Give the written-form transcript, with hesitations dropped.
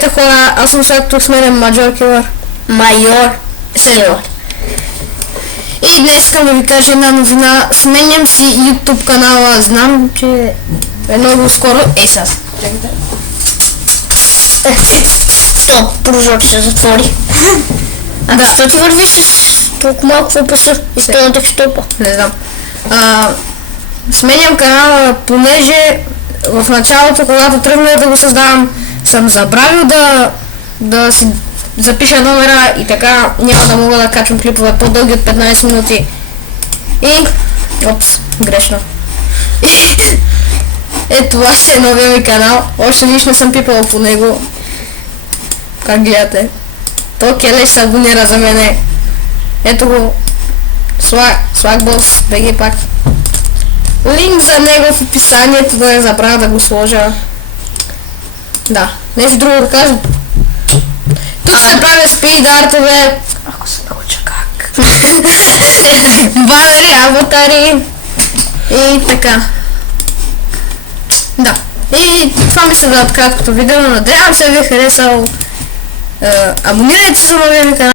Здравейте хора, аз съм сега тук с мен Major Killer. Майор Сеньор. И днес искам да ви кажа една новина. Сменям си YouTube канала. Знам, че е много скоро. Ей сега. То, прозор се затвори. Да. Защо ти вървиш с толкова малко фокуса и стоя декстопа? Не знам. Сменям канала, понеже в началото, когато тръгнах да го създавам, съм забравил да си запиша номера и така няма да мога да качвам клипове по-дълги от 15 минути. И... Опс, грешно. Това ще е новия ми канал. Още нищо не съм пипал по него. Как гледате? То Келеш се абонира за мене. Ето го. Swagboss BG пак. Линк за него в описанието, да не забравя да го сложа. Да, нещо друго да кажа. Тук ще правя спид артове. Ако се науча как. Банери, аватари. И така. Да. И това ми се да краткото видео. Надявам се ви е харесал. Абонирайте се за новия ми канал.